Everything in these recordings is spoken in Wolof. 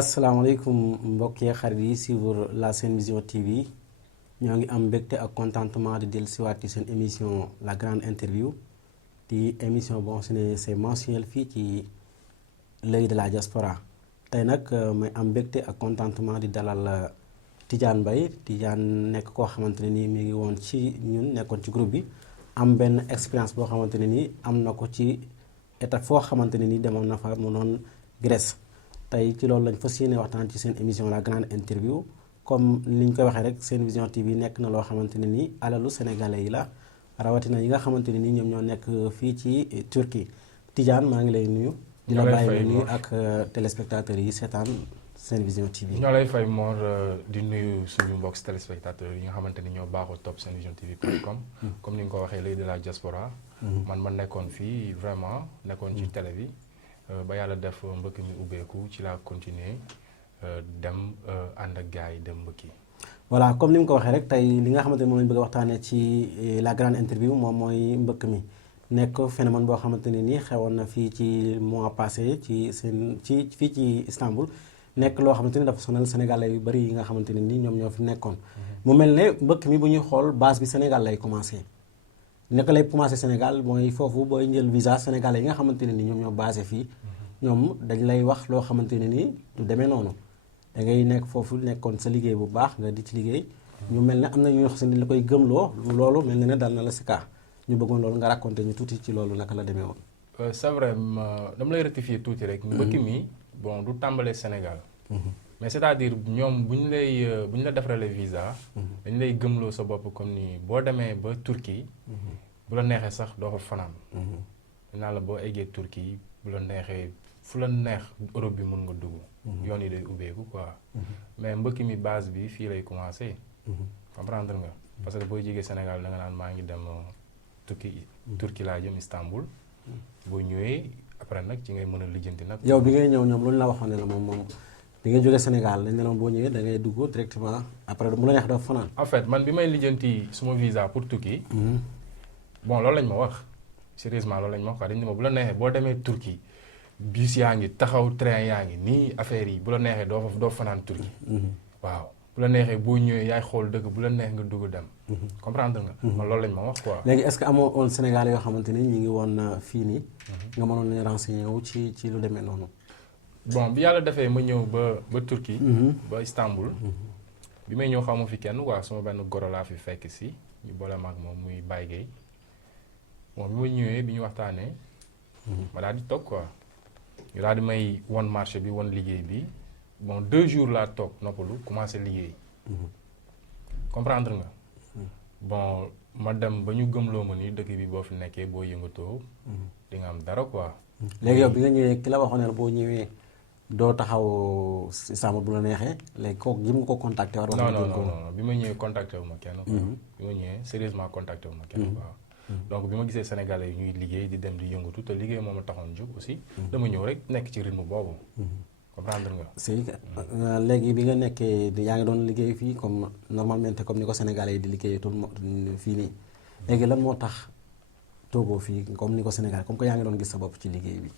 asalaamaaleykum mbokk yi xarit yi suivre la Sen Vision TV ñoo ngi am mbégte ak contentement di dellusiwaat ci seen émission la grande interview di émission boo xam ne c'est mensuel fii ci l'œil de la diaspora tey nag may am mbégte ak contentement di dalal Tidiane Mbaye. Tidiane nekk koo xamante ne nii mi ngi woon ci ñun nekkoon ci groupe bi am benn expérience boo xamante ne nii am na ko ci état foo xamante ne nii demoon na fa mu noon Grèce. tey ci loolu lañ fas yéene waxtaan ci seen émission la grande interview comme ni ñu koy waxee rek Sen Vision TV nekk na loo xamante ne nii alalu sénégalais yi la rawatina yi nga xamante ne nii ñoom ñoo nekk fii ci Turquie. Tidiane maa ngi lay nuyu. di la bàyyi nuyu ak téléspectateurs yi seetaan Sen Vision TV. ñoo lay fay Mor di nuyu suñu mbokk téléspectateurs yi nga xamante ni ñoo baaxoo topp senvisiontv.com. comme ni nga ko waxee l'œil de la diaspora. man ma nekkoon fii vraiment nekkoon ci télé bi. ba yàlla def mbëkk mi ubbeeku ci la continuer dem ànd ak gars yi dem mbëkki. voilà comme ni mu ko waxee rek tey li nga xamante ne moom lañu bëgg a waxtaanee ci la grande interview moom mooy mbëkk mi nekk phénomène boo xamante ne nii xewoon na fii ci mois passé ci fii ci Istanbul nekk loo xamante ni dafa sonal sénégalais yu bari yi nga xamante ne nii ñoom ñoo fi nekkoon. mu mel ne mbëkk mi bu ñuy xool base bi Sénégal lay commencé. naka lay commencé Sénégal mooy foofu booy njël visa sénégalais yi nga xamante ne ni ñoom ñoo basé fii ñoom dañ lay wax loo xamante ne ni du demee noonu da ngay nekk foofu nekkoon sa liggéey bu baax nga di ci liggéey ñu mel ne am na ñoo xam ne la koy gëmloo loolu mel na ne dal na la si kaa ñu bëggoon loolu nga raconté ñu tuuti ci loolu naka la demee woon. c'est vrai dama lay rectifier tuuti rek. mbëkk mi bon du tàmbalee Sénégal. mais c'est-à-dire ñoom bu ñu la defaralee visa. dañu lay gëmloo sa bopp comme ni boo demee ba Turquie. bu la neexee sax doo fa fanaan. naa la boo eggee Turquie bu la neexee fu la neex Europe bi mën nga dugg. yoon yi day ubbeeku quoi. mais mbëkk mi base bi fii lay commencé. comprendre nga parce que booy jógee Sénégal da nga naan maa ngi dem Turquie laa jëm Istanbul. boo ñëwee après nag ci ngay mën a lijjanti nag. yow bi ngay ñëw ñoom loolu la waxoon ne la moom bi nga jógee Sénégal dañ ne la boo ñëwee da ngay dugg directement après bu la neex doo fanaan. en fait man bi may lijjanti suma visa pour Turquie. bon loolu lañ ma wax sérieusement loolu lañ ma wax quoi dañ ne ma bu la neexee boo demee Turquie bus yaa ngi taxaw train yaa ngi nii affaire yi bu la neexee doo fanaan Turquie. waaw bu la neexee boo ñëwee yaay xool dëkk bu la neex nga dugg dem. comprendre nga. man loolu lañ ma wax quoi. léegi est-ce que amoo woon Sénégal yoo xamante ni ñu ngi woon fii nii. nga mënoon leen renseigner wu ci lu demee noonu. bon bi yàlla defee ma ñëw ba Turquie. ba Istanbul. bi may ñëw xamu fi kenn quoi sama benn goro laa fi fekk si ñu boole ma ak moom muy Baye Gueye. bon bi ma ñëwee bi ñu waxtaanee. ma daal di toog quoi. ñu daal di may won marché bi won liggéey bi bon 2 jours laa toog noppalu commencé liggéey. comprendre nga. bon ma dem ba ñu gëmloo ma ni dëkk bi boo fi nekkee boo yëngatoo. di nga am dara quoi. léegi yow bi nga ñëwee ki la waxoon ne boo ñëwee doo taxaw Istanbul bu la neexee léegi kooku jëm nga ko contacté war non bi ma ñëwee contacté wu ma kenn quoi. bi ma ñëwee sérieusement contacté wu ma kenn quoi. donc bi ma gisee Sénégalais yi ñuy liggéey di dem di yëngatu te liggéey moom a taxoon jóg aussi. dama ñëw rek nekk ci rythme boobu. comprendre nga. si léegi bi nga nekkee yaa ngi doon liggéey fii comme normalement comme ni ko Sénégalais yi di liggéeyee tout fii nii léegi lan moo tax toogoo fii comme ni ko Sénégal comme que yaa ngi doon gis sa bopp ci liggéey bi.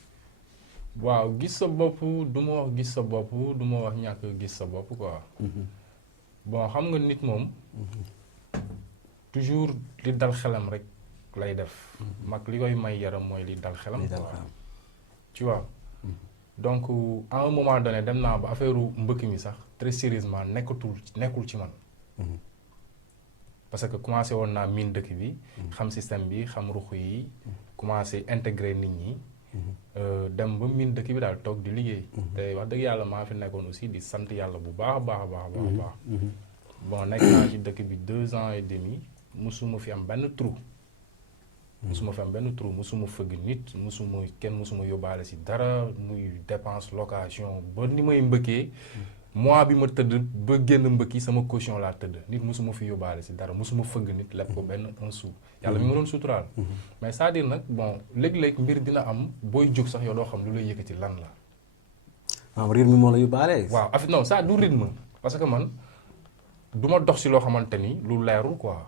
waaw gis sa bopp du ma wax gis sa bopp du ma wax ñàkk gis sa bopp quoi. bon xam nga nit moom. toujours li dal xelam rek lay def. mag li koy may yaram mooy li dal xelam. tu vois. donc à un moment donné dem naa ba affaire mbëkk mi sax très sérieusement nekkul ci man. parce que commencé woon naa miin dëkk bi. xam système bi xam ruq yi. commencé intégrer nit ñi. dem ba miin dëkk bi daal toog di liggéey. te wax dëgg yàlla maa fi nekkoon aussi di sant yàlla bu baax a baax. bon nekk naa ci dëkk bi 2 ans et demi musuma fi am benn trou. musuma fëgg nit musuma yóbbaale si dara muy dépense location ba ni may mbëkkee. mois bi ma tëdd ba génn mbëkki sama caution laa tëdd nit musuma fi yóbbaale si dara musuma fëgg nit leb ko benn un sou. yàlla mi ma doon suturaal. mais c'est-à-dire nag bon léeg-léeg mbir dina am booy jóg sax yow doo xam lu lay yëkkati lan la. waaw rythme moo la yóbbaale. waaw non ça du rythme parce que man du ma dox si loo xamante ni lu leerul quoi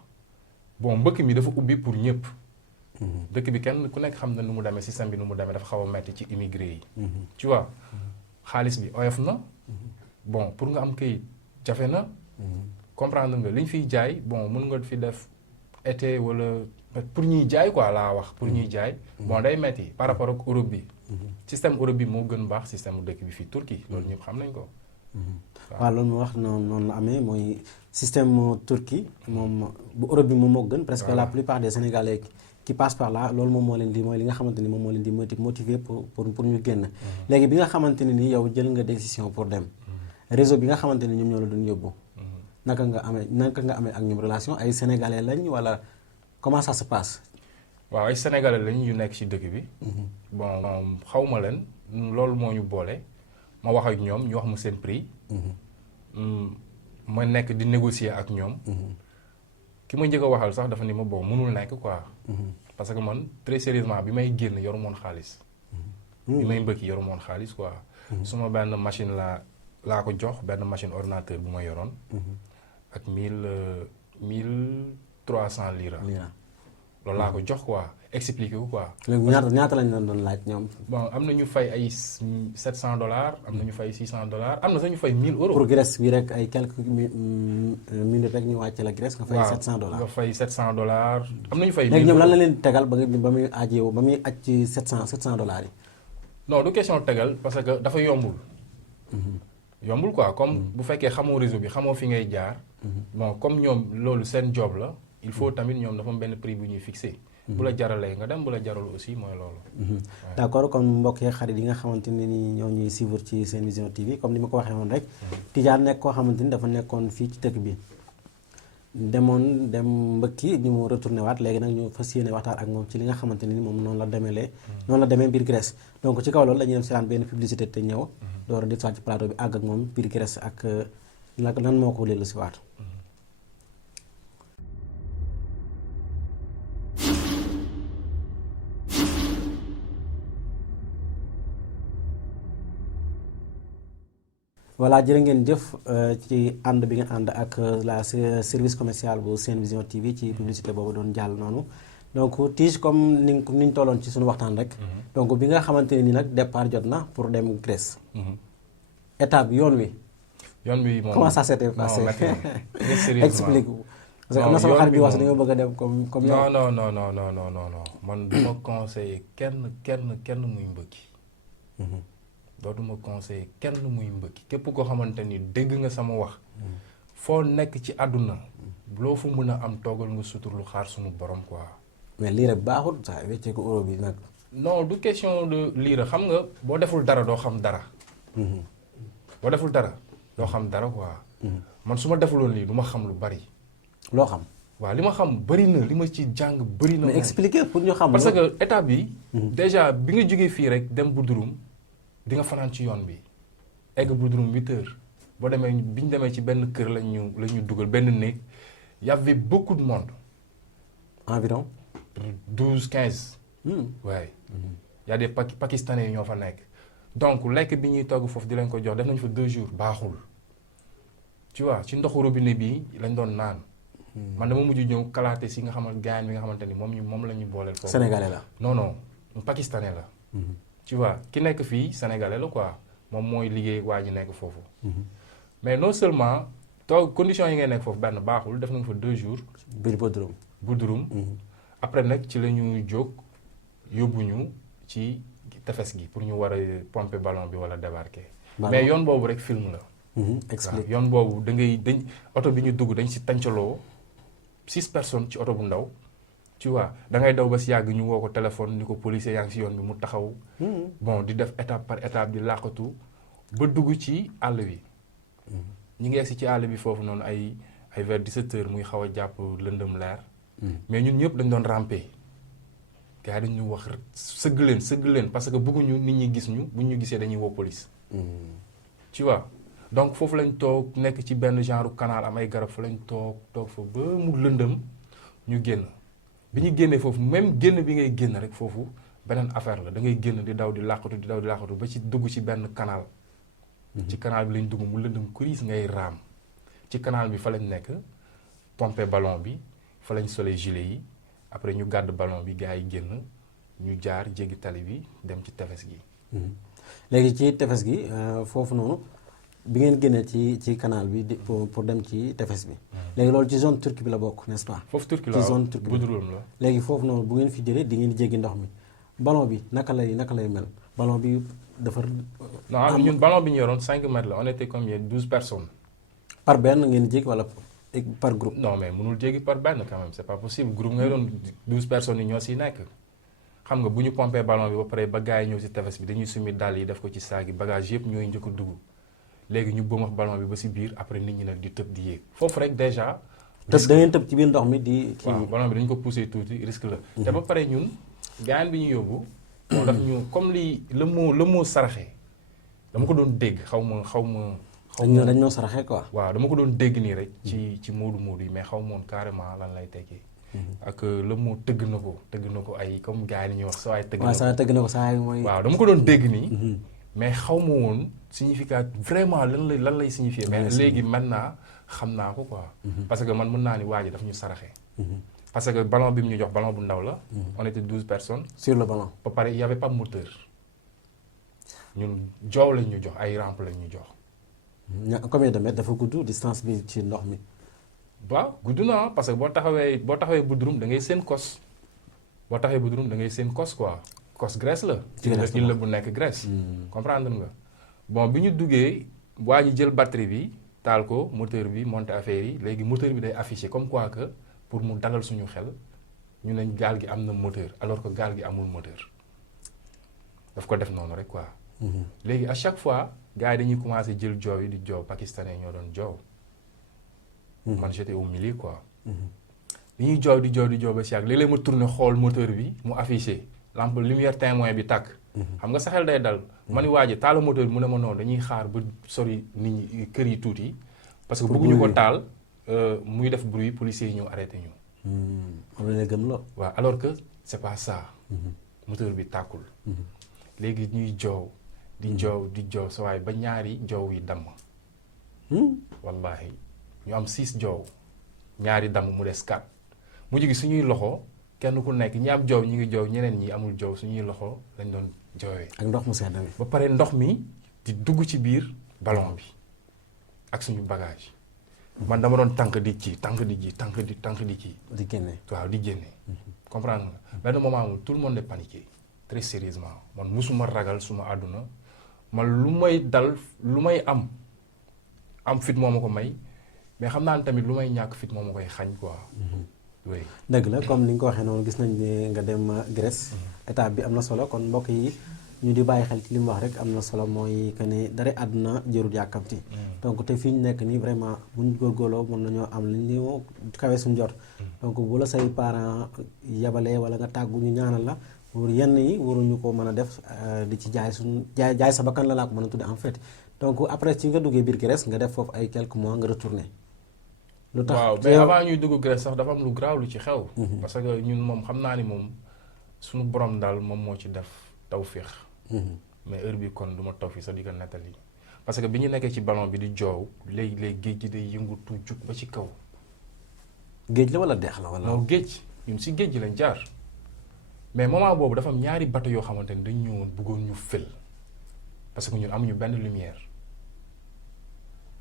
bon mbëkk mi dafa ubbi pour ñëpp. dëkk bi kenn ku nekk xam na nu mu demee système bi nu mu demee dafa xaw a metti ci immigré yi. tu vois xaalis bi oyof na. bon pour nga am këyit jafe na. comprendre nga li ñu fiy jaay bon mën nga fi def été wala pour ñuy jaay quoi laa wax pour ñuy jaay. bon day metti par rapport ak Europe bi. système Europe bi moo gën baax système dëkk bi fii Turquie loolu ñëpp xam nañ ko. waaw loolu mu wax noonu la amee mooy système Turquie moom bu Europe bi moom moo gën. presque la plupart des Sénégalais qui passent par là loolu moom moo leen di mooy li nga xamante ni moom moo leen di motiver pour ñu génn. léegi bi nga xamante ne ni yow jël nga décision pour dem. réseau bi nga xamante ni ñoom ñoo la doon yóbbu. naka nga amee ak ñoom relation ay sénégalais lañ wala comment ça se passe. waaw ay sénégalais lañ yu nekk ci dëkk bi. bon xaw ma leen loolu moo ñu boole ma wax ak ñoom ñu wax ma seen prix. ma nekk di négocier ak ñoom. ki ma njëkk a waxal sax dafa ni ma bon mënul nekk quoi. parce que man très sérieusement bi may génn yoru moon xaalis. bi may mbëkki yoru moon xaalis quoi. suma benn machine laa ko jox benn machine ordinateur bu ma yoroon. ak 1300 lira. loolu laa ko jox quoi expliqué ko quoi. léegi ñaata lañ leen doon laaj ñoom. bon am na ñu fay ay $700 am na ñu fay $600 am na sax ñu fay 1000 euros. pour Grèce bi rek ay quelques minutes rek ñu wàcce la Grèce nga fay $700. nga fay $700 am na ñu fay. léegi ñoom lan la leen tegal ba muy ajee ba muy aj ci $700 yi. non du question tegal parce que dafa yombul. yombul quoi comme bu fekkee xamoo réseau bi xamoo fi ngay jaar. bon comme ñoom loolu seen job la. il faut tamit ñoom dafa am benn prix bu ñuy fixé. bu la jaralee nga dem bu la jarul aussi mooy loolu. d'accord kon mbokk yi xarit yi nga xamante ne ni ñoo ñuy suivre ci Sen Vision TV comme ni ma ko waxee woon rek. Tidiane nekk koo xamante ni dafa nekkoon fii ci dëkk bi. dem mbëkki ñu mu retourné waat léegi nag ñu fas yéene waxtaan ak moom ci li nga xamante ni moom noonu la demee biir Grèce. donc ci kaw loolu dañuy dem seetaan benn publicité te ñëw. door a dellusiwaat ci plateau bi àgg ak moom biir Grèce ak lan moo ko dellu si waat. voilà jërë ngeen jëf ci ànd bi nga ànd ak la service commercial bu Sen Vision TV ci publicité boobu doon jàll noonu donc Tige comme ni ñu tolloon ci suñu waxtaan rek. donc bi nga xamante ne ni nag départ jot na pour dem Grèce. étape yoon wi. moom comment ça s'était passé explique parce que am na sama xarit bi wax dañoo bëgg a dem comme yow. non man du ma conseiller kenn muy mbëkki. dootuma conseiller kenn muy mbëkki képp koo xamante ni dégg nga sama wax. foo nekk ci àdduna. loo fa mën a am toogal nga suturlu xaar suñu borom quoi. mais lii rek baaxul saa weccee ko euro bi nag. non du question de lire xam nga boo deful dara doo xam dara. boo deful dara doo xam dara quoi. man su ma defuloon lii du ma xam lu bari. loo xam. waaw li ma xam bari na li ma ci jàng bari na. mais expliquer pour ñu xam. parce que étape bi. déjà bi nga jógee fii rek dem Bodrum di nga fanaan ci yoon bi egg Bodrum 8 heures boo demee bi ñu demee ci benn kër la ñu dugal benn néeg y avait beaucoup de monde. environ. 12-15. waaye. y a des pakistanais ñoo fa nekk. donc lekk bi ñuy togg foofu di leen ko jox def nañu fa 2 jours baaxul. tu vois ci ndoxu robinet bi lañ doon naan. man dama mujj ñëw kalaate si nga xamante gaañ bi nga xamante ni moom la ñu booleel foofu. sénégalais la. non pakistanais la. tu vois ki nekk fii sénégalais la quoi moom mooy liggéey waa ji nekk foofu. mais non seulement toog conditions yi ngay nekk foofu benn baaxul def nañ fa 2 jours. biir Bodrum. après nag ci la ñu jóg yóbbu ñu ci tefes gi pour ñu war a pomper ballon bi wala débarquer. mais yoon boobu rek film la. explique yoon boobu dañ oto bi ñu dugg dañ si tàncaloo 6 personnes ci oto bu ndaw. tu vois da ngay daw ba si yàgg ñu woo ko téléphone ni ko policier yaa ngi si yoon bi mu taxaw. bon di def étape par étape di làqatu ba dugg ci àll bi. ñu ngi egsi ci àll bi foofu noonu ay vers 17 heures muy xaw a jàpp lëndëm leer. mais ñun ñëpp dañ doon ramper. gars yi dañu wax sëgg leen parce que bëgguñu nit ñi gis ñu bu ñu gisee dañuy woo police. tu vois donc foofu lañ toog nekk ci benn genre canal am ay garab fa lañ toog fa ba mu lëndëm ñu génn. bi ñu génnee foofu même génn bi ngay génn rek foofu beneen affaire la da ngay génn di daw di làqatu ba ci dugg ci benn canal. ci canal bi lañ dugg mu lëndëm kuris ngay raam. ci canal bi fa lañ nekk pomper ballon bi fa lañ solee gilet yi après ñu gàdd ballon bi gars yi génn ñu jaar jéggi tali bi dem ci tefes gi. léegi ci tefes gi foofu noonu bi ngeen génnee ci canal bi pour dem ci tefes bi. léegi loolu ci zone turque bi la bokk n'est-ce pas. foofu turque la ci zone turque bi Bodrum la. léegi foofu noonu bu ngeen fi jëlee di ngeen di jéggi ndox mi ballon bi naka lay mel ballon bi dafa. non ñun ballon bi ñu yoroon 5 mètres la on était combien 12 personnes. par benn ngeen jéggi wala par groupe. non mais mënul jéggi par benn quand même c'est pas possible groupe ngay doon 12 personnes yi ñoo siy nekk. xam nga bu ñu pompé ballon bi ba pare ba gars yi ñëw si tefes bi dañuy summi dàll yi def ko ci saag yi bagage yëpp ñooy njëkk a dugg léegi ñu bëmax ballon bi ba si biir après nit ñi nag di tëb di yéeg foofu rek déjà. tëb da ngeen tëb ci biir ndox mi di. kii waaw ballon bi dañu ko poussé tuuti risque la. te ba pare ñun gaañ bi ñu yóbbu. bon daf ñu comme li le mot saraxe dama ko doon dégg xaw ma. dañ ñoo saraxe quoi. waaw dama ko doon dégg nii rek. ci moodu yi mais xaw ma woon carrément lan lay tekkee. ak le mot tëgg na ko ay comme gars yi ñuy wax saa yi tëgg na ko. waaw saa tëgg na ko saa yi mooy. waaw dama ko doon dégg nii. mais xaw ma woon significat vraiment lan lay signifier. mais léegi maintenant xam naa ko quoi. parce que man mën naa ni waa ji daf ñu saraxe. parce que ballon bi mu ñu jox ballon bu ndaw la. on était 12 personnes. sur le ballon. ba pare y avait pas moteur. ñun joow lañ ñu jox ay rampe lañ ñu jox. combien de mètres dafa gudd distance bi ci ndox mi. waaw gudd na parce que boo taxawee Bodrum da ngay seen kos boo taxawee Bodrum da ngay seen kos quoi kos Grèce la. île la bu nekk Grèce. comprendre nga bon bi ñu duggee waa ji jël batterie bi taal ko moteur bi monter affaire yi léegi moteur bi day affiché comme quoi que pour mu dalal suñu xel ñu ne gaal gi am na moteur alors que gaal gi amul moteur daf ko def noonu rek quoi. léegi à chaque fois gars yi dañuy commencé jël joow yi di joow pakistanais ñoo doon joow. man j'étais au milieu quoi. li ñuy joow di joow ba si yàgg léeg-léeg ma tourné xool moteur bi mu affiché lampe lumière témoin bi tàkk. xam nga sa xel day dal. ma ni waa ji taal moteur bi mu ne ma noonu dañuy xaar ba sori nit ñi kër yi tuuti. parce que bëgguñu ko taal muy def bruit policiers yi ñëw arrêté ñu. xam nga gëm la. waaw alors que c'est pas ça. moteur bi tàkkul. léegi ñuy joow. di joow sa waay ba ñaari joow yi damm. wallahi ñu am 6 joow ñaari damm mu des 4 mujj gi suñuy loxo kenn ku nekk ñi am joow ñi ngi joow ñeneen ñi amul joow suñuy loxo lañ doon joowee. ak ndox mu sedd mi. ba pare ndox mi di dugg ci biir ballon bi ak suñu bagage man dama doon tànk di ci tànk di ci. di génne. waaw di génne. comprendre nga benn moment tout le monde est paniqué très sérieusement man musuma ragal suma àdduna man lu may dal lu may am fit moo ma ko may. mais xam naa ne tamit lu may ñàkk fit moom ma koy xañ quoi. oui. dëgg la comme ni nga ko waxee noonu gis nañ ne nga dem Grèce. étape bi am na solo kon mbokk yi ñu di bàyyi xel ci li mu wax rek am na solo mooy que ne dara àdduna jërul yàkkamti. donc te fi ñu nekk nii vraiment bu ñu góorgóorloo mën nañoo am li ñu kawe suñu jot. donc bu la say parents yabalee wala nga tàggu ñu ñaanal la pour yenn yi waruñu ko mën a def di ci jaay sa bakkan la laa ko mën a tudde en fait donc après ci nga duggee biir Grèce nga def foofu ay quelques mois nga retourné. lu tax waaw mais avant ñuy dugg Grèce sax dafa am lu graaw lu ci xew. parce que ñun moom xam naa ni moom suñu borom daal moom moo ci def tawféex. mais heure bi kon du ma toog fii sax di ko nettali parce que bi ñu nekkee ci ballon bi di joow léegi géej gi day yëngatu jug ba ci kaw. géej la wala deex la wala. non géej ñun si géej gi lañ jaar mais moment boobu dafa am ñaari bateau yoo xamante ni dañ ñëwoon bëggoon ñu fël parce que ñun amuñu benn lumière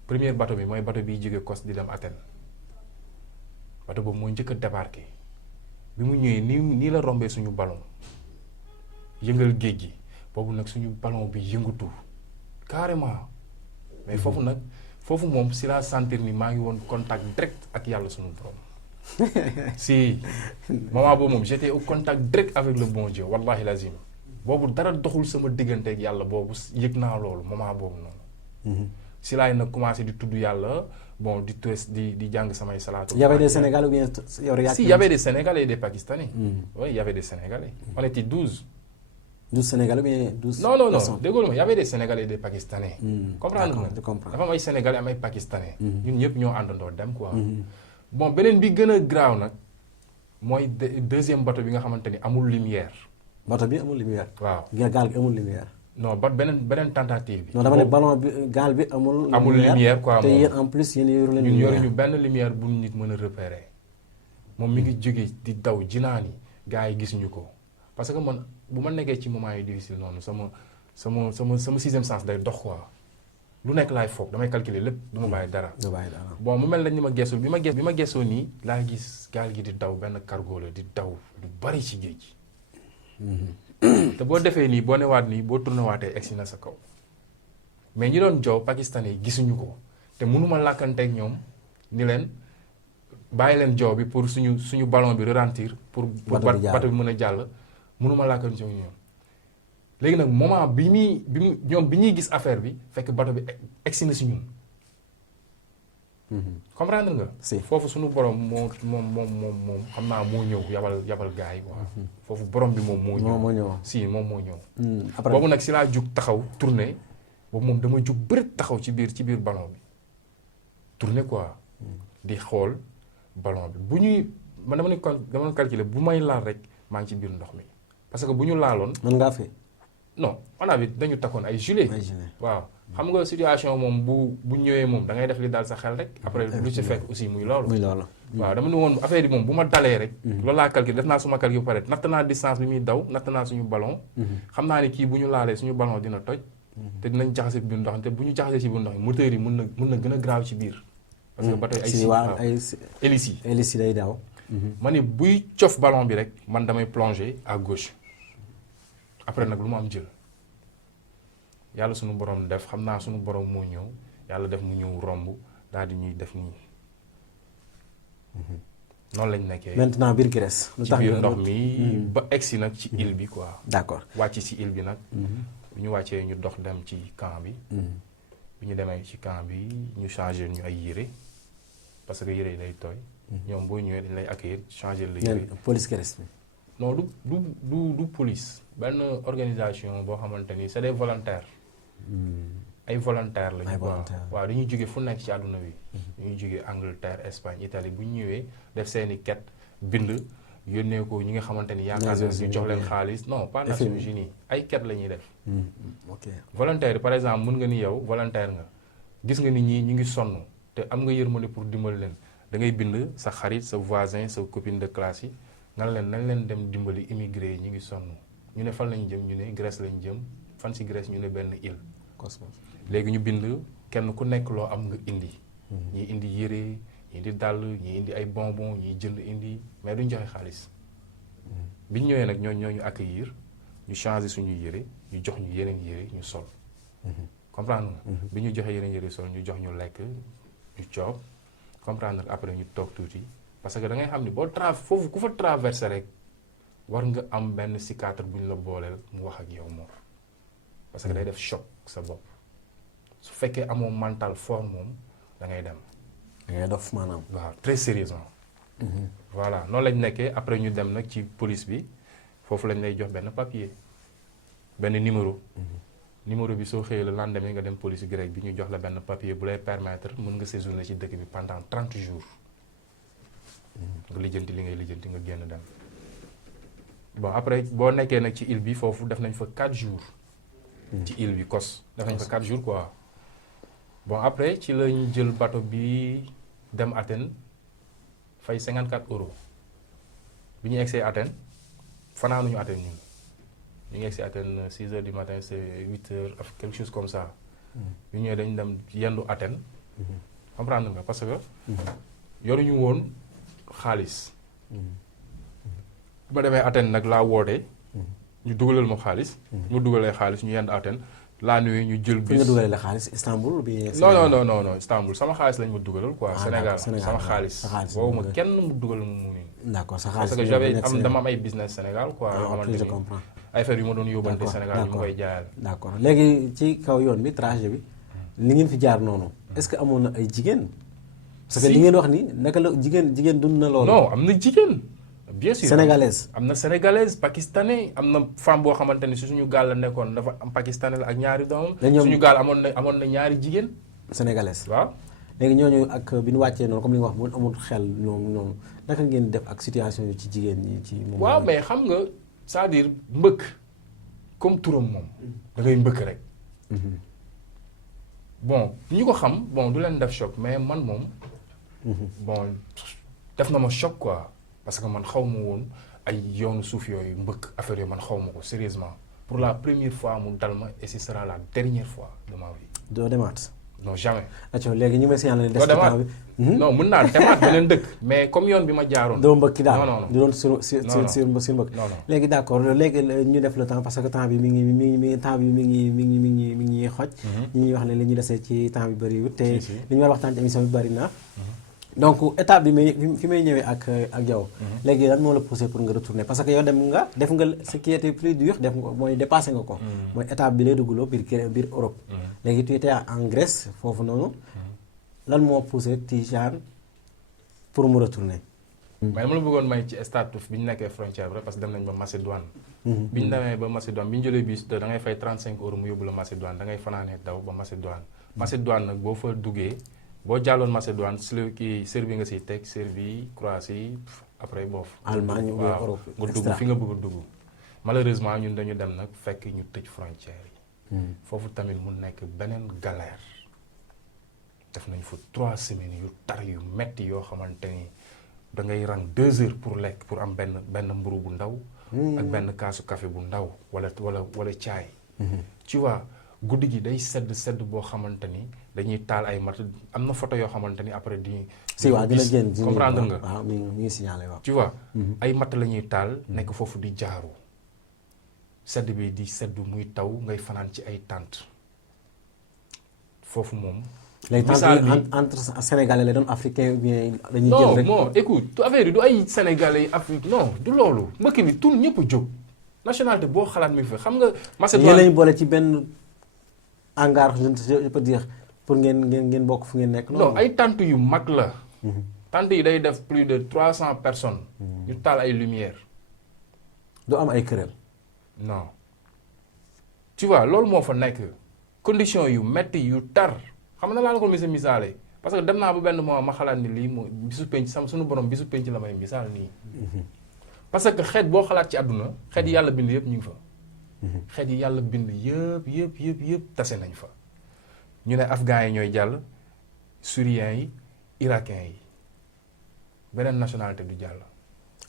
premier bateau bi mooy bateau biy jóge Kos di dem Athènes bateau boobu mooy njëkk a débarqué bi mu ñëwee nii la rombee suñu ballon yëngal géej gi boobu nag suñu ballon bi yëngatu carrément mais foofu moom si laa sentir ni maa ngi woon contact direct ak yàlla suñu borom si moment boobu moom j'étais au contact direct avec le bon Dieu wallahi lazim boobu dara doxul sama diggante ak yàlla boobu yëg naa loolu moment boobu noonu. si laay nag commencé di tudd yàlla bon di jàng samay salaatu. y avait des Sénégalais ou bien si y avait des Sénégalais et des Pakistanais. oui y avait des Sénégalais. on était 12. 12 Sénégalais ou bien 12. non déggoo ma y avait des Sénégalais et des Pakistanais. comprendre nga dafa am ay Sénégalais am ay Pakistanais. ñun ñëpp ñoo àndandoo dem quoi. bon beneen bi gën a graaw nag mooy deuxième bateau bi nga xamante ni amul lumière. bateau bi amul lumière. waaw gaal gi amul lumière. non beneen tentative bi. non dama ne ballon bi gaal bi amul. lumière quoi te yéen en plus yéen yoru leen. ñun yoruñu benn lumière bu nit mën a repérer moom mi ngi jóge di daw jinaani gars yi gisuñu ko parce que man bu ma nekkee ci moment yu difficile noonu sama sixième sens day dox quoi lu nekk laay foog damay calculer lépp du ma bàyyi dara. du bàyyi dara. bon mu mel ne ni ma gesul bi ma gesoo nii laa gis gaal gi di daw benn cargo la di daw lu bari ci géej gi. te boo defee nii boo newaat nii boo tourné waatee egsi na sa kaw mais ñi doon joow pakistanais yi gisuñu ko te mënuma làkkanteeg ñoom ni leen bàyyi leen joow bi pour suñu ballon bi ralentir pour bateau bi mën a jàll mënuma làkkanteeg ñoom léegi nag moment bi ñoom bi ñuy gis affaire bi fekk bateau bi egsi na si ñun comprendre nga. si foofu suñu borom moom xam naa moo ñëw yabal gars yi quoi. foofu borom bi moom moo ñëw. si moom moo ñëw. après boobu nag si laa jug taxaw tourné boobu moom dama jug bëri taxaw ci biir ballon bi tourné quoi. di xool ballon bi bu ñuy man dama calculer bu may laal rek maa ngi ci biir ndox mi parce que bu ñu laaloon. mën ngaa fi. non on a vu dañu takkoon ay gilet. waaw. xam nga situation moom bu ñëwee moom da ngay def li daal sa xel rek après lu ci fekk aussi muy loolu. waaw dama ne woon affaire yi moom bu ma dalee rek. loolu laa calculé def naa suma calcul ba pare natt naa distance bi muy daw natt naa suñu ballon. xam naa ni kii bu ñu laalee suñu ballon dina toj. te dinañ jaxase biir ndox te bu ñu jaxasee ci biir ndox mi moteur yi mën na gën a grave ci biir. parce que ba tey ay hélices yi day daw. ma ne buy cof ballon bi rek man damay plonger à gauche après nag lu ma am jël. yàlla suñu borom def xam naa suñu borom moo ñëw yàlla def mu ñëw romb daal di ñuy def nii noonu lañ nekkee. maintenant biir Grèce. lu tax ci biir ndox mi ba egsi nag ci île bi quoi. d'accord wàcc ci île bi nag. bu ñu wàccee ñu dox dem ci camp bi. bu ñu demee ci camp bi ñu changer ñu ay yére parce que yére yi day tooy. ñoom boo ñëwee dañ lay accueillir changer la yére. police Grèce bi. non du police benn organisation boo xamante ni c'est des volontaires. ay volontaires lañu quoi waaw dañuy jóge fu nekk ci àdduna bi. dañuy jóge Angleterre Espagne Italie bu ñu ñëwee def seeni quête bind yónnee ko ñi nga xamante ni yaakaar nañu ñu jox leen xaalis non pas Nations Unies ay quête la ñuy def. ok volontaire par exemple mën nga ni yow volontaire nga gis nga nit ñi ñu ngi sonn te am nga yërmande pour dimbali leen da ngay bind sa xarit sa voisin sa copine de classe yi nga leen nañ leen dem dimbali immigré yi ñu ngi sonn ñu ne fan lañu jëm ñu ne Grèce lañu jëm fan si Grèce ñu ne benn île. léegi ñu bind kenn ku nekk loo am nga indi. ñii indi yére ñii indi dàll ñii indi ay bonbon ñii jënd indi mais duñ joxe xaalis. bi ñu ñëwee nag ñoo ñu accueillir ñu changer suñu yére ñu jox ñu yeneen yére ñu sol. comprendre nga. bi ñu joxee yeneen yére sol ñu jox ñu lekk ñu coob comprendre après ñu toog tuuti parce que da ngay xam ni boo foofu ku fa traversé rek war nga am benn cicatrice bu ñu la booleel mu wax ak yow moom. parce que day def choc sa bopp su fekkee amoo mental fort moom da ngay dem. da ngay dof maanaam. waaw très sérieusement. voilà noonu lañ nekkee après ñu dem nag ci police bi foofu lañ lay jox benn papier benn numéro. numéro bi soo xëyee le lendemain nga dem police grecque bi ñu jox la benn papier bu lay permettre mën nga séjourner ci dëkk bi pendant 30 jours. nga lijjanti li ngay lijjanti nga génn dem. bon après boo nekkee nag ci île bi foofu def nañ fa 4 jours. ci île bi Kos def nañ fa 4 jours quoi. bon après ci la ñu jël bateau bi dem Athènes fay 54 €. bi ñu egsee Athènes fanaanuñu Athènes ñun ñu ngi egsi Athènes 6 h du matin c'est 8 h quelque chose comme ça. bi ñëwee dañu dem yendu Athènes. comprendre nga parce que. yoruñu woon xaalis. bu ma demee Athènes nag laa woote. ñu dugalal ma xaalis. ñu dugalee xaalis ñu yend Athènes laa nuyu ñu jël. bis nga dugalee la xaalis Istanbul bi. non Istanbul sama xaalis lañ ma dugalal quoi. Sénégal sama xaalis. woowu ma kenn mu dugalal ma mu nii. d'accord sa xaalis parce que dama am ay business Sénégal quoi. yoo xamante ni ay affaire yu ma doon yóbbante Sénégal yu ma koy jaayal. d'accord léegi ci kaw yoon bi trajet bi ni ngeen fi jaar noonu est-ce que amoon na ay jigéen. parce que li ngeen wax ni naka la jigéen dund na loolu. non am na jigéen. bien sûr sénégalaise am na sénégalaise pakistanais am na femme boo xamante ni si suñu gaal la nekkoon dafa am pakistanais la ak ñaari doomam. suñu gaal amoon na ñaari jigéen. sénégalaise waaw. léegi ñooñu ak bi ñu wàccee noonu comme li nga wax bu amul xel noonu naka ngeen def ak situation yi ci jigéen ñi ci. waaw mais xam nga c'est-à-dire mbëkk comme turam moom da ngay mbëkk rek. bon ñi ko xam bon du leen def choc mais man moom. bon def na ma choc quoi. parce que man xaw ma woon ay yoonu suuf yooyu mbëkk affaire yooyu man xaw ma ko sérieusement pour la première fois mu dal ma et ce sera la dernière fois de ma vie. doo demaat. non jamais. acco léegi ñu may signaler des doo ci temps demaat bi. non mën naa demaat beneen dëkk mais comme yoon bi ma jaaroon. doo mbëkki daal non non di doon sur non mbëkk. non non. léegi d'accord léegi ñu def le temps parce que temps bi mi ngi temps bi mi ngi xoj. ñi ñuy wax ne li ñu desee ci temps bi bëriwul te li ñu war a waxtaan ci émission bi bëri na. donc étape bi fi may ñëwee ak yow. léegi lan moo la poussé pour nga retourner parce que yow dem nga def nga ce qui était plus dur def nga mooy dépassé nga ko. mooy étape bi lay dugguloo biir Europe. léegi tu étais en Grèce foofu noonu. lan moo poussé Tidiane pour mu retourner. mais dama la bëggoon may ci statut bi ñu nekkee frontière bi rek parce que dem nañ ba Macédoine. bi ñu demee ba Macédoine bi ñu jëlee bus da ngay fay 35 euros mu yóbbu la Macédoine da ngay fanaanee daw ba Macédoine. Macédoine nag boo fa duggee boo jàlloon Macédoine Serbie nga siy teg Serbie Croatie après boofu. Allemagne ou Europe nga dugg fi nga bëgg a dugg. malheureusement ñun dañu dem nag fekk ñu tëj frontière yi. foofu tamit mu nekk beneen galère. def nañ fa 3 semaines yu tar yu metti yoo xamante ni da ngay rang 2 heures pour lekk pour am benn mburu bu ndaw. ak benn kaasu café bu ndaw wala caay. tu vois guddi gi day sedd boo xamante ni dañuy taal ay matt am na photo yoo xamante ni après di. si waaw dina génn comprendre nga. waaw mi ngi signalé waaw. tu vois ay matt la ñuy taal nekk foofu di jaaru sedd bi di sedd muy taw ngay fanaan ci ay tente foofu moom. léegi tente entre sénégalais la doon africain ou bien dañuy jël rek. non écoute affaire yi du ay sénégalais afrique non du loolu mbëkk bi tout ñëpp a jóg nationalité boo xalaat mi fi xam nga. Macédoine yéen lañu boole ci benn hangar je peux dire pour ngeen bokk fu ngeen nekk. non ay tente yu mag la. tente yi day def plus de 300 personnes. ñu taal ay lumière. du am ay këral. non tu vois loolu moo fa nekk condition yu metti yu tar. xam na laa la ko misaale parce que dem naa ba benn moment ma xalaat ni lii moo bisu penc suñu borom bisu penc la may misaal nii. parce que xeet boo xalaat ci àdduna xeet yi yàlla bind yëpp ñu ngi fa. xeet yi yàlla bind yëpp tase nañ fa. ñu ne afghans yi ñooy jàll syriens yi irakiens yi beneen nationalité du jàll.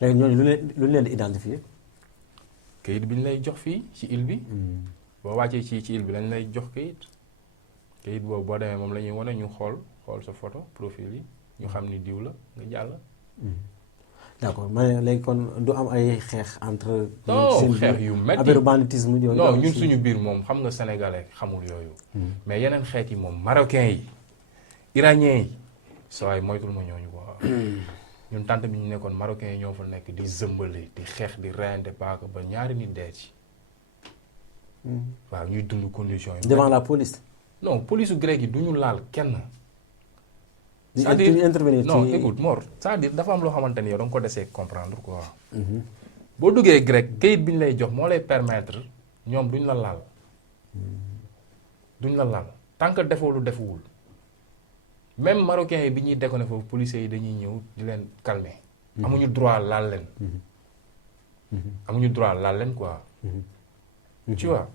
léegi ñooñu lu leen di identifier. kayit bi ñu lay jox fii ci île bi. boo wàccee ci île bi lañ lay jox kayit. kayit boobu boo demee moom la ñuy wane ñu xool sa photo profil yi ñu xam ni diw la nga jàll. d'accord ma ne léegi kon du am ay xeex entre. non xeex yu metti affaire banditisme yooyu. non ñun suñu biir moom xam nga sénégalais xamul yooyu. mais yeneen xeet yi moom marocains yi iraniens yi saa waay moytul ma ñooñu quoi. ñun tànt bi ñu nekkoon marocains yi ñoo fa nekk di zëmbale di xeex di reyante paaka ba ñaari nit dee ci. waaw ñuy dund condition yi. devant la police. non police grec yi du ñu laal kenn. c'est-à-dire intervenir non écoute Mor c'est-à-dire dafa am loo xamante ni yow da nga ko desee comprendre quoi. boo duggee grec kayit bi ñu lay jox moo lay permettre ñoom duñ la laal. duñ la laal tant que defoo lu defuwul même marocains yi bi ñuy déconné foofu policiers yi dañuy ñëw di leen calmer. amuñu droit laal leen. amuñu droit laal leen quoi. tu vois.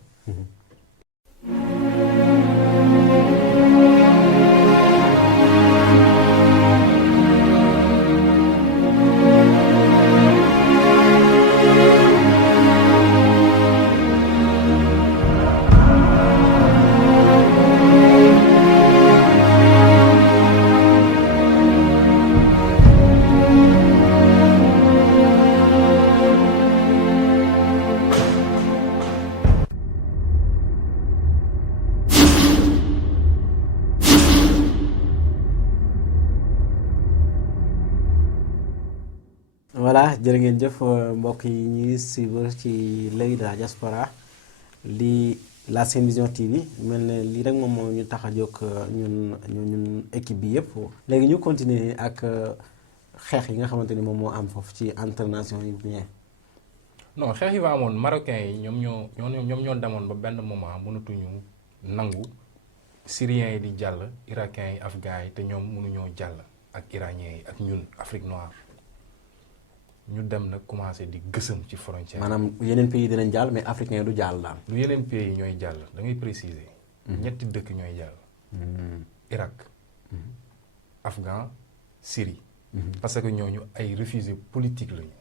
voilà jërë ngeen jëf mbokk yi ñuy suivre ci l'œil de la diaspora lii la Sen Vision TV mel ne lii rek moom moo ñu tax a jóg ñun équipe bi yëpp. léegi ñu continuer ak xeex yi nga xamante ni moom moo am foofu ci entre nations yi bien. non xeex yi fa amoon marocains yi ñoom ñoo demoon ba benn moment mënatuñu nangu syriens yi di jàll irakiens yi afghans yi te ñoom mënuñoo jàll ak iraniens yi ak ñun Afrique noire. ñu dem nag commencé di gësëm ci frontière. maanaam yeneen pays dinañ jàll mais africain du jàll daal. lu yeneen pays yi ñooy jàll da ngay préciser. ñetti dëkk ñooy jàll. Irak. Afghan Syrie. parce que ñooñu ay réfugiés politique lañu.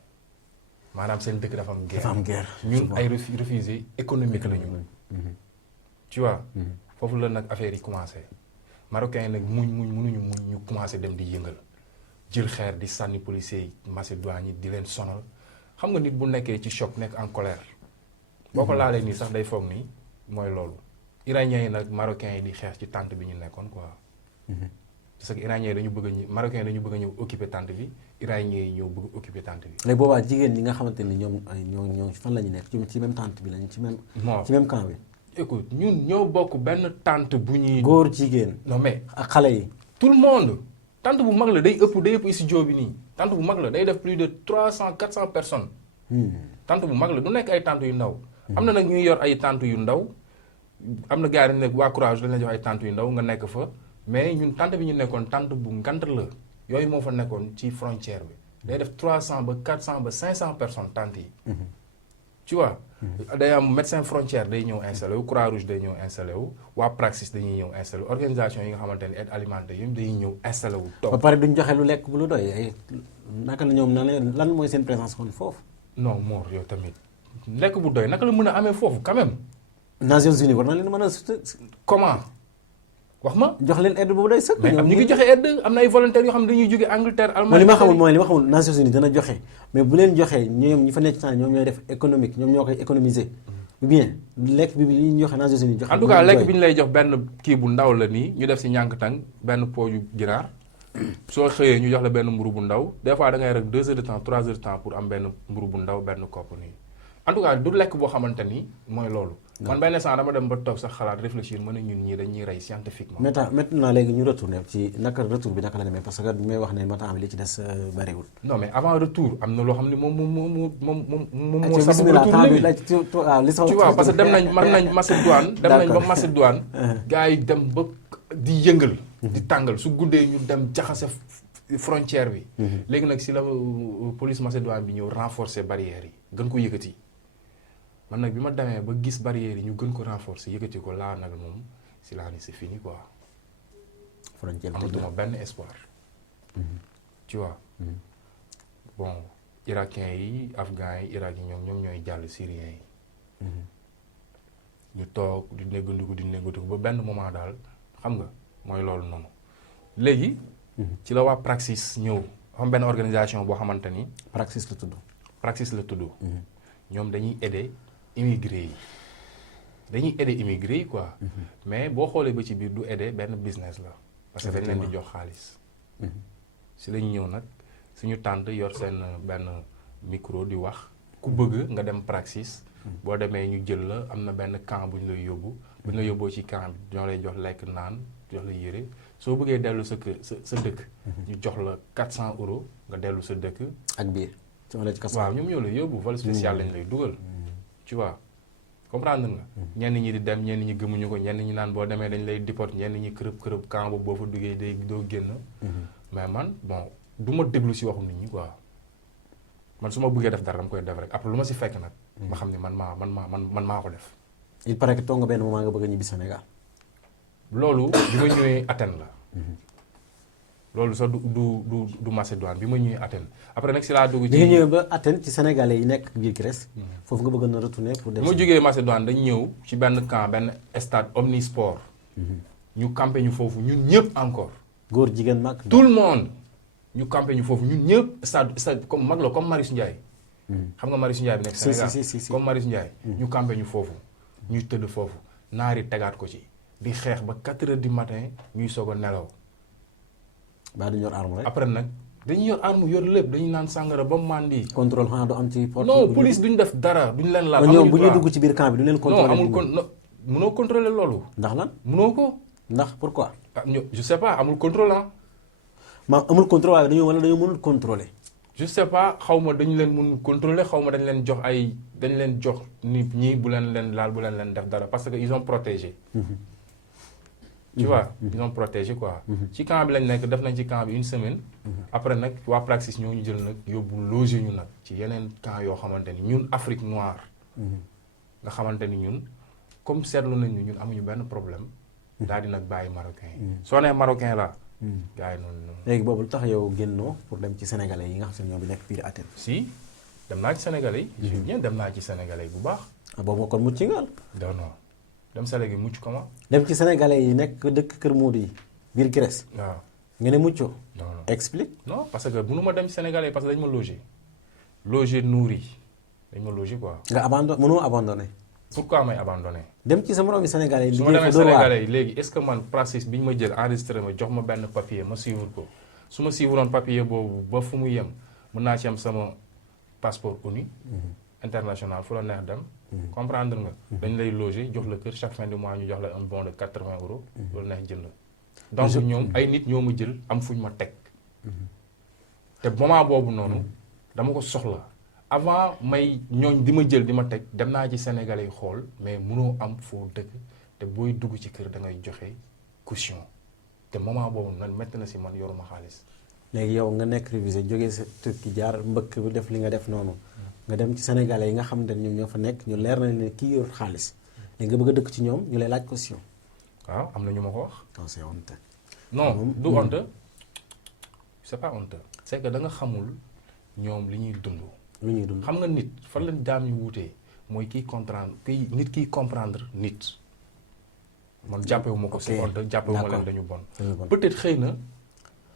maanaam seen dëkk dafa am guerre. ñun ay réfugiés économique lañu. tu vois. foofu la nag affaire yi commencé marocains yi nag mënuñu muñ ñu commencé dem di yëngal jël xeer di sànni policiers yi macédoine yi di leen sonal xam nga nit bu nekkee ci choc nekk en colère boo ko laalee nii sax day foog nii mooy loolu iraniens yi nag marocains yi di xeex ci tente bi ñu nekkoon quoi parce que iraniens yi dañu bëgg a ñëw marocains yi dañu bëgg a ñëw occuper tente bi iraniens yi ñëw bëgg occuper tente bi. léegi boobaa jigéen ñi nga xamante ni ñoom fan la ñu nekk ci même tente bi lañu ci même camp bi. écoute ñun ñoo bokk benn tente bu ñuy. góor jigéen. non mais ak xale yi. tout le monde tente bu mag la day ëpp studio bi nii tente bu mag la day def plus de 300-400 personnes. tente bu mag la du nekk ay tente yu ndaw. am na nag ñuy yor ay tente yu ndaw am na gars yi nekk waa Courage dañ la jox ay tente yu ndaw nga nekk fa mais ñun tente bi ñu nekkoon tente bu ngant la yooyu moo fa nekkoon ci frontière bi day def 300 ba 400 ba 500 personnes tente yi. tu vois. day am médecin frontière day ñëw installé wu Croix-Rouge day ñëw installé wu waa Praxis dañuy ñëw installé wu organisation yi nga xamante ne aide alimentaire yëpp dañuy ñëw installé wu. toog ba pare duñ joxe lu lekk bu lu doy ay naka la ñoom lan mooy seen présence kon foofu. non Mor yow tamit lekk bu doy naka la mën a amee foofu quand même. Nations Unies war na leen mën a. comment wax ma. jox leen aide bu doy sëkk. mais ñu ngi joxe aide am na ay volontaires yoo xam ne dañuy jóge Angleterre Allemagne. li ma xamul Nations Unies dana joxe mais bu leen joxee ñoom ñi fa nekk temps ñoom ñooy def économique ñoom ñoo koy économiser. ou bien lekk bi li ñu joxe Nations Unies joxe. en tout cas lekk bi ñu lay jox benn kii bu ndaw la nii ñu def si ñànkatang benn pooju ginaar soo xëyee ñu jox la benn mburu bu ndaw des fois da ngay rek 2 heures de temps 3 heures de temps pour am benn mburu bu ndaw benn kopp nii en tout cas du lekk boo xamante ni mooy loolu. man benn instant dama dem ba toog sax xalaat réfléchir mën a ñun ñii dañuy rey scientifiquement. maintenant léegi ñu retourné ci retour bi naka la demee parce que bi may wax ne matin bi li ci des bariwul. non mais avant retour am na loo xam ne moom moo sababu retour léegi tu vois parce que dem nañ Macédoine dem nañ ba Macédoine gars yi dem ba di yëngal di tàngal su guddee ñu dem jaxase frontière bi léegi nag si la police macédoine bi ñëw renforcer barrières yi gën ko yëkkati man nag bi ma demee ba gis barrières yi ñu gën ko renforcer yëkkati ko laa nag moom si laa ni c'est fini quoi frontière amatuma benn espoir tu vois bon irakiens yi afghans yi irak yi ñoom ñooy jàll syriens yi ñu toog di néggandiku ba benn moment daal xam nga mooy loolu noonu léegi ci la waa Praxis ñëw xam benn organisation boo xamante ni Praxis la tudd ñoom dañuy aider immigré yi quoi mais boo xoolee ba ci biir du aider benn business la parce que dañ leen di jox xaalis si lañ ñëw nag suñu tànt yor seen benn micro di wax ku bëgg nga dem Praxis boo demee ñu jël la am na benn camp bu ñu lay yóbbu bu ñu la yóbboo ci camp bi ñoo lay jox lekk naan jox la yére soo bëggee dellu sa kër sa dëkk ñu jox la 400 euros nga dellu sa dëkk ak biir waaw ñoom ñoo lay yóbbu vol spécial lañ lay dugal tu vois comprendre nga ñenn ñi di dem ñenn ñi gëmuñu ko ñenn ñi naan boo demee dañ lay déport ñenn ñi kërëb camp boobu boo fa duggee day doo génn mais man bon du ma déglu si waxu nit ñi quoi man su ma bëggee def dara dama koy def rek après lu ma si fekk nag ma xam ne man maa ko def il paraît que toog nga benn moment nga bëgg a ñibbi Sénégal loolu bi ma ñëwee Athènes la loolu sax du Macédoine bi ma ñëwee Athènes après nag si laa dugg ci. bi nga ñëwee ba Athènes ci sénégalais yi nekk biir Grèce. foofu nga bëgg na retourner pour dem. bi ma jógee Macédoine dañ ñëw ci benn camp benn stade omnisport. ñu campé ñu foofu ñun ñëpp encore. góor jigéen mag. tout le monde ñu campé ñu foofu ñun ñëpp stade comme mag la comme Marius Ndiaye. xam nga Marius Ndiaye bi nekk Sénégal si comme Marius Ndiaye. ñu campé ñu foofu ñuy tëdd foofu naari tegaat ko ci di xeex ba 4 heures du matin ñuy soog a nelaw. baa duñ yor arme rek. après nag dañuy yor arme yor lépp dañuy naan sàngara ba mandi. contrôle xanaa du am ci porte. non police duñ def dara duñ leen laal. ñoom bu ñuy dugg ci biir camp bi duñ leen contrôler. non amul mënoo contrôler loolu. ndax lan mënoo ko. ndax pourquoi. ah je sais pas amul contrôle ah. amul contrôle waaye dañoo mënul contrôler. je sais pas xaw ma dañu leen mun contrôler xaw ma dañ leen jox nit ñi bu leen laal bu leen def dara parce que ils ont protégé. tu vois ils ont protégé quoi. ci camp bi lañ nekk def nañ ci camp bi 1 semaine. après nag waa Praxis ñoo ñu jël nag yóbbu loger ñu nag ci yeneen camp yoo xamante ni ñun Afrique noire. nga xamante ni ñun comme seetlu nañ ni ñun amuñu benn problème. daal di nag bàyyi marocain yi. soo nee marocain la. gars yi noonu. léegi boobu lu tax yow génnoo pour dem ci sénégalais yi nga xam ne ñoom bi nekk biir Athènes. si dem naa ci sénégalais yi. je bien dem naa ci sénégalais yi bu baax. ah boobu kon mucc nga. non dem Sénégal gi mucc comment. dem ci sénégalais yi nekk dëkk Kër Modou yi biir Grèce. waaw nga ne muccoo. non non explique. non parce que mënu ma dem ci sénégalais parce que dañ ma loger nourri dañ ma loger quoi. nga abandonné mënoo abandonné. pourquoi may abandonné. dem ci sa moroom yi sénégalais yi. su ma demee sénégalais yi léegi est-ce que man pratique bi ñu ma jël enregistré ma jox ma benn papier ma suivre ko su ma suivre woon papier boobu ba fu mu yem mën naa ci am sama passeport ONU international fu la neex dem. comprendre nga. dañ lay loger jox la kër chaque fin du mois ñu jox la un bon de 80 €. loolu neex jënd. donc ñoom ay nit ñoo ma jël am fuñ ma teg. te moment boobu noonu dama ko soxla avant may ñooñ di ma jël di ma teg dem naa ci sénégalais yi xool mais mënoo am foo dëkk te booy dugg ci kër da ngay joxe caution te moment boobu nan métti na si man yoruma xaalis. léegi yow nga nekk révisé jógee sa Turquie jaar mbëkk bi def li nga def noonu nga dem ci sénégalais yi nga xam ne ñoom ñoo fa nekk ñu leer na ne kii yor xaalis léegi nga bëgg a dëkk ci ñoom ñu lay laaj caution. waaw am na ñu ma ko wax. non c'est honte. non du honte c'est pas honte. c'est que da nga xamul ñoom li ñuy dund. lu ñuy dund xam nga nit fan la daam yu wuutee mooy kiy comprendre nit man jàppewu ma ko si honte jàppewu ma leen dañu bon peut-être xëy na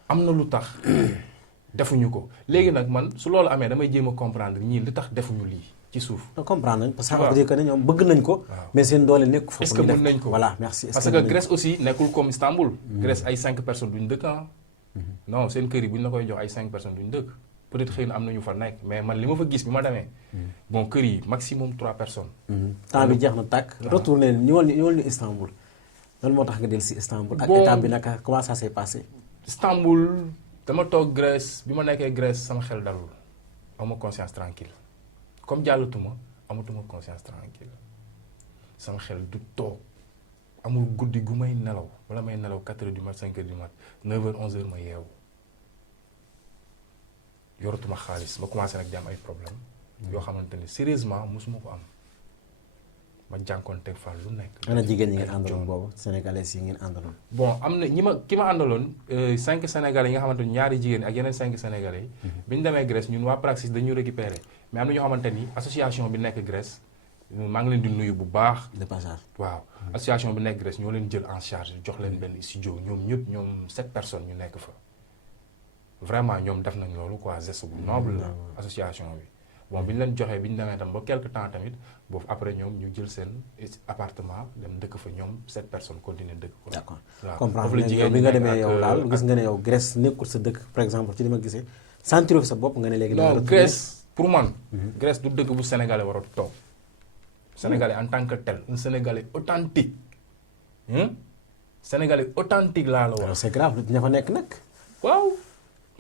am na lu tax defuñu ko léegi nag man su loolu amee damay jéem a comprendre ñii li tax defuñu lii ci suuf. comprendre nañ parce que ça veut dire que ne ñoom bëgg nañ ko. mais seen doole nekk foofu. est-ce que mën nañ ko voilà merci. parce que Grèce aussi nekkul comme Istanbul. Grèce ay 5 personnes duñ dëkk ah. non seen kër yi bu ñu la koy jox ay 5 personnes duñ dëkk. peut-être xëy na am na ñu fa nekk mais man li ma fa gis bi ma demee. bon kër yi maximum 3 personnes. temps bi jeex na tàkk. retourné ñëwal ñu Istanbul. lan moo tax nga dellu si Istanbul. ak état bi naka comment ça s'est passé. Istanbul dama toog Grèce bi ma nekkee Grèce sama xel dalul amuma conscience tranquille comme jàllatuma amatuma conscience tranquille sama xel du toog amul guddi gu may nelaw wala may nelaw 4h du mat 5h du mat 9h 11h ma yeewu yoratuma xaalis ma commencé nag di am ay problème yoo xamante ni sérieusement mosuma ko am ma jànkoonteeg fa lu nekk. ana jigéen ñi ngeen àndaloon boobu sénégalais yi ngeen àndaloon. bon am na ki ma àndaloon 5 sénégalais yi nga xamante ni ñaari jigéen ak yeneen 5 sénégalais yi. bi ñu demee Grèce ñun waa Praxis dañu récupéré mais am na ñoo xamante ni association bi nekk Grèce maa ngi leen di nuyu bu baax. de passage waaw association bi nekk Grèce ñoo leen jël en charge jox leen benn studio ñoom 7 personnes ñu nekk fa. vraiment ñoom def nañ loolu quoi geste bu noble la association bi. bon bi ñu leen joxee bi ñu demee tam ba quelque temps tamit boobu après ñoom ñu jël seen appartement dem dëkk fa ñoom 7 personnes continuer dëkk ko. d'accord waaw comprendre yow bi nga demee yow daal gis nga ne yow Grèce nekkul sa dëkk par exemple ci li ma gisee sentir sa bopp nga ne léegi. non Grèce pour man. Grèce du dëkk bu sénégalais war a toog. sénégalais en tant que tel un sénégalais authentique sénégalais authentique laa la wax. c'est grave lu ña fa nekk nag. waaw.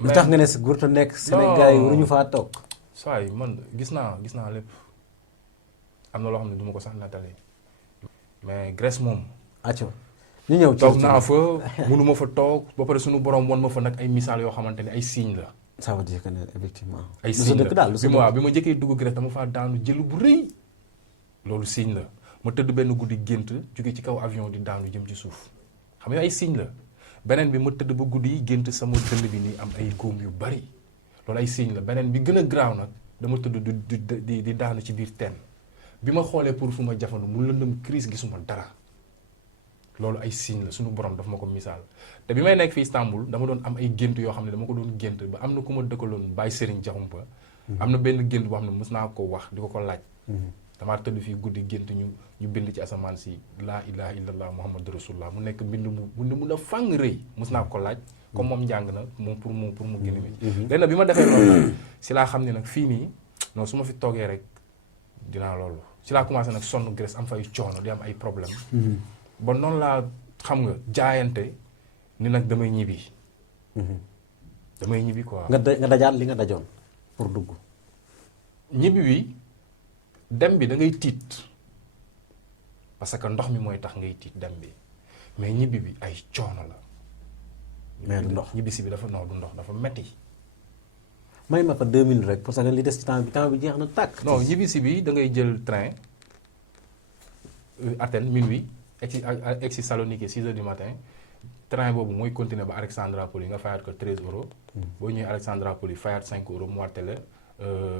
lu tax nga ne si gurta nekk. sénégalais yi waruñu faa toog. saa yi man gis naa lépp am na loo xam ne du ma ko sax nattale mais Grèce moom. acca ñu ñëw ci toog naa fa mënuma fa toog ba pare suñu borom won ma fa nag ay misaal yoo xamante ne ay signes la. ça veut dire que ne effectivement. ay signes la daal bi ma jëkkee dugg Grèce dama faa daanu jëlu bu rëy loolu signe la ma tëdd benn guddi gént jóge ci kaw avion di daanu jëm ci suuf xam nga ay signes la beneen bi ma tëdd ba guddi yi gént sama dënd bi nii am ay góom yu bari. loolu ay signe la beneen bi gën a graaw nag dama tëdd di daanu ci biir teen bi ma xoolee pour fu ma jafandu mu lëndëm crise gisuma dara loolu ay signe la suñu borom daf ma ko misaal te bi may nekk fii Istanbul dama doon am ay gént yoo xam ne dama ko doon gént ba am na ku ma dëkkaloon Baye Serigne Diakhoumpa am na benn gént boo xam ne mës naa ko wax di ko laaj damaa tëdd fii guddi gént ñu bind ci asamaan si laa ilaha illallah muhammadu rasulullah mu nekk mbind mu na fàng rëy mës naa ko laaj comme moom njàng na moom pour mu génn mi léegi nag bi ma defee loolu si laa xam ne nag fii nii non su ma fi toogee rek dinaa loolu si laa commencé nag sonn Grèce am fay coono di am ay problème ba noonu laa xam nga jaayante ni nag damay ñibbi quoi nga dajaat li nga dajoon pour dugg ñibbi bi dem bi da ngay tiit parce que ndox mi mooy tax ngay tiit dem bi mais ñibbi bi ay coono la mais du ndox ñibbisi bi dafa du ndox dafa metti may ma fa 2 minutes rek parce que li des ci temps bi jeex na tàkk. non ñibbisi bi da ngay jël train Athènes minuit egsi Salonique 6 heures du matin train boobu mooy continuer ba Alexandroupoli nga fayaat ko 13 €. boo ñëwee Alexandroupoli fayaat 5 € mu wàtte la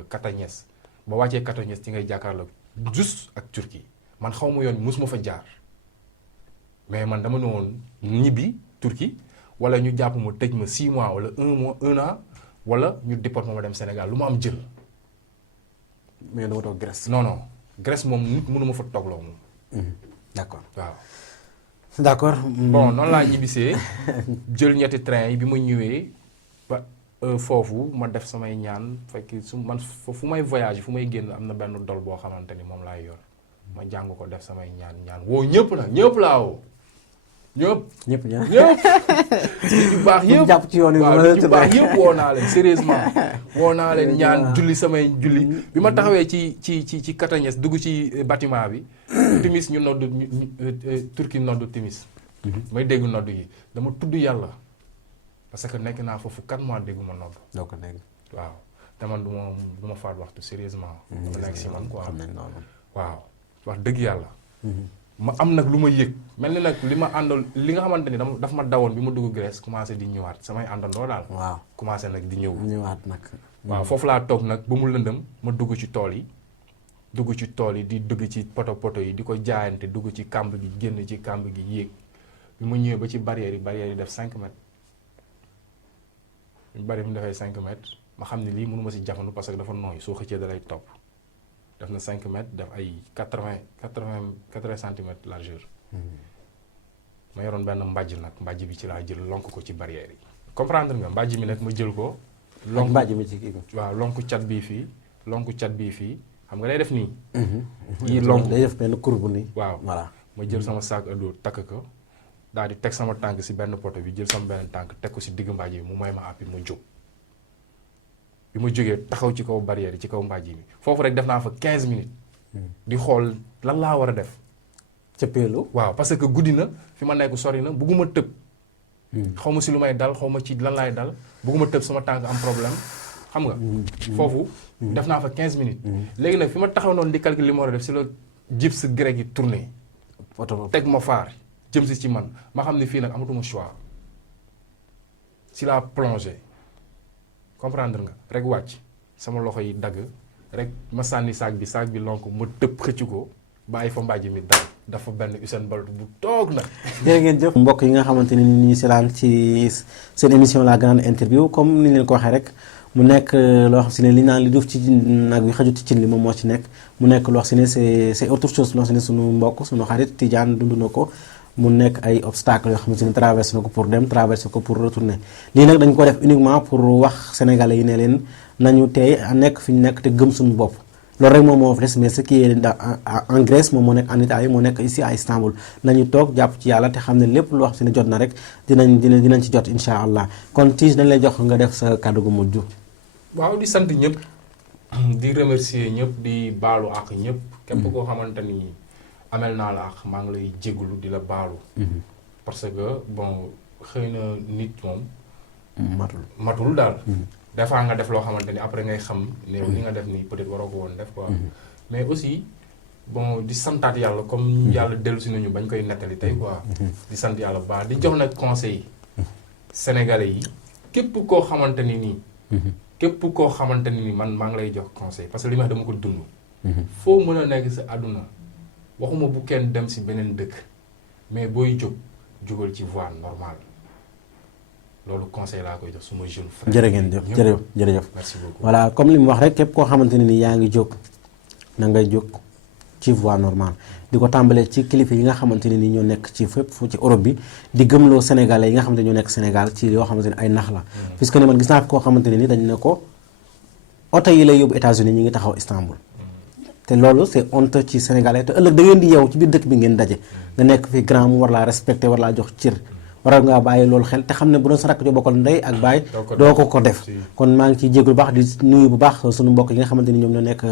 Katañes ba wàccee Katañes ci ngay jàkkaarloo juste ak Turquie man xaw ma yoon mosuma fa jaar mais man dama ne woon ñibbi Turquie wala ñu jàpp ma tëj ma 6 mois wala 1 an wala ñu déport ma dem Sénégal lu ma am jël. mais dama toog Grèce. non Grèce moom nit mënu ma fa toogloo moom. d'accord waaw. d'accord. bon noonu laa ñibbisee jël ñetti train yi bi ma ñëwee ba foofu ma def samay ñaan fekk fu may voyage fu may génn am na benn dol boo xamante ni moom laay yor ma jàng ko def samay ñaan woo ñëpp nag ñëpp laa woo. ñëpp ñu baax yëpp jàpp ci yoon yi waaw ñu baax yëpp woo naa leen sérieusement woo naa leen ñaan julli samay julli bi ma taxawee ci Katañes dugg ci bâtiment bi timis ñu noddu Turquie noddu timis may dégg noddu yi dama tudd yàlla parce que nekk naa foofu 4 mois dégguma noddu doo ko dégg waaw te man du ma faat waxtu sérieusement dafa nekk si man quoi waaw wax dëgg yàlla ma am nag lu ma yëg mel ni nag li ma àndal li nga xamante ni daf ma dawoon bi ma dugg Grèce commencé di ñëwaat samay àndandoo daal. waaw commencé nag di ñëwaat nag. waaw foofu laa toog nag ba mu lëndëm ma dugg ci tool yi di dugg ci poto yi di ko jaayante dugg ci kàmb gi génn ci kàmb gi yéeg bi ma ñëwee ba ci barrière yi def 5 mètres bi barrière bi defee 5 mètres ma xam ne lii mënu ma si jafandu parce que dafa nooy soo xëccee da lay topp. def na 5 mètres def ay 80 centimètres largeur. ma yoroon benn mbàjj bi ci laa jël lonk ko ci barrière yi. comprendre nga mbàjj mi nag ma jël ko. lonk mbàjj mi ci kii waaw lonk cat bii fii xam nga day def nii. yii lonk day def benn courbe nii. waaw voilà ma jël sama sac à dos takk ko daal di teg sama tànk si benn poto bi jël sama benn tànk teg ko si digg mbàjj bi mu may ma àppi ma jóg. bi ma jógee taxaw ci kaw barrière yi ci kaw mbàjj bi foofu rek def naa fa 15 minutes. di xool lan laa war a def. cëppeelu waaw parce que guddi na fi ma nekk sori na bugguma tëb. xaw ma si lu may dal xaw ma ci lan laay dal bugguma tëb sama tànk am problème xam nga. foofu def naa fa 15 minutes. léegi nag fi ma taxaw noonu di calculer li ma war a def si la gypse grec yi tourné. teg ma faar jëm si ci man ma xam ne fii nag amatuma choix si la plongée. comprendre nga rek wàcc sama loxo yi dagg rek ma sànni saag bi lonk ma tëb xëcc ko bàyyi fa mbàjj mi dal dafa benn Usain Bolt bu toog nag. jërë ngeen jëf mbokk yi nga xamante ni ñu seetaan ci seen émission la grande interview comme ni leen ko waxee rek mu nekk loo xam si ne li naan li duuf ci nag bi xajut ci cin li moom moo ci nekk mu nekk loo xam si ne c'est autre chose loo xam si ne suñu mbokk suñu xarit Tidiane dund na ko. mu nekk ay obstacles yoo xamante ni traversé na ko pour dem traversé ko pour retourner lii nag dañ ko def uniquement pour wax sénégalais yi ne leen nañu tey nekk fi ñu nekk te gëm suñu bopp loolu rek moom moo des mais ce qui est en Grèce moom moo nekk en Italie moo nekk ici à Istanbul nañu toog jàpp ci yàlla te xam ne lépp loo xam si ne jot na rek dinañ ci jot insha allah kon Tige dañ lay jox nga def sa kàddu gu mujj. waaw di sant ñëpp di remercier ñëpp di baalu ak ñëpp. képp koo xamante ni. amel naa la ak maa ngi lay jégalu di la baalu. parce que bon xëy na nit moom. matul daal. des fois nga def loo xamante ni après ngay xam ne li nga def nii peut-être waroo ko woon def quoi. mais aussi bon di santaat yàlla comme yàlla dellu si nañu bañ koy nettali tey quoi. di sant yàlla bu baax di jox nag conseil sénégalais yi képp koo xamante ni nii. képp koo xamante ni nii man maa ngi lay jox conseil parce que li ma wax dama ko dund. foo mën a nekk sa àdduna. waxuma bu kenn dem si beneen dëkk mais booy jógal ci voie normale loolu conseil laa koy jox suma jeune frère. jërë ngeen jëf jërëjëf. merci beaucoup voilà comme li mu wax rek képp koo xamante ne ni yaa ngi jóg na ngay jóg ci voie normale di ko tàmbalee ci kilifa yi nga xamante ne ni ñoo nekk ci fépp fu ci Europe bi di gëmloo sénégalais yi nga xamante ne ñoo nekk Sénégal ci yoo xamante ne ay nax la. puisque ne man gis naa fi koo xamante ne ni dañ ne ko oto yi lay yóbbu États-Unis ñi ngi taxaw Istanbul. te loolu c'est honte ci sénégalais te ëllëg da ngeen di yeewu ci biir dëkk bi ngeen daje nga nekk fi grand mu war laa respecté war laa jox cër waral ngaa bàyyi loolu xel te xam ne bu doon sa rakk jo bokkal ndey ak baay doo ko def kon maa ngi ciy jégalu baax di nuyu bu baax suñu mbokk yi nga xamante ni ñoom ñoo nekk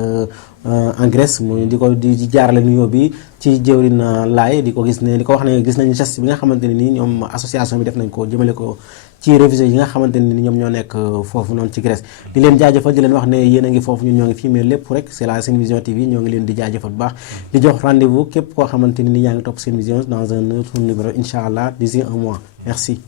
en Grèce mu di jaarale nuyoo bi ci jëwrin laay di ko gis ne di ko wax ne gis nañu geste bi nga xamante ne nii ñoom association bi def nañ ko jëmale ko ci révision yi nga xamante ne ni ñoom ñoo nekk foofu noonu ci Grèce di leen jaajëfal di leen wax ne yéen a ngi foofu ñun ñoo ngi fii mais lépp rek c'est la Senevision TV ñoo ngi leen di jaajëfal bu baax di jox rendez-vous képp koo xamante ni yaa ngi topp Senevision dans un autre numéro incha allah d'ici un mois merci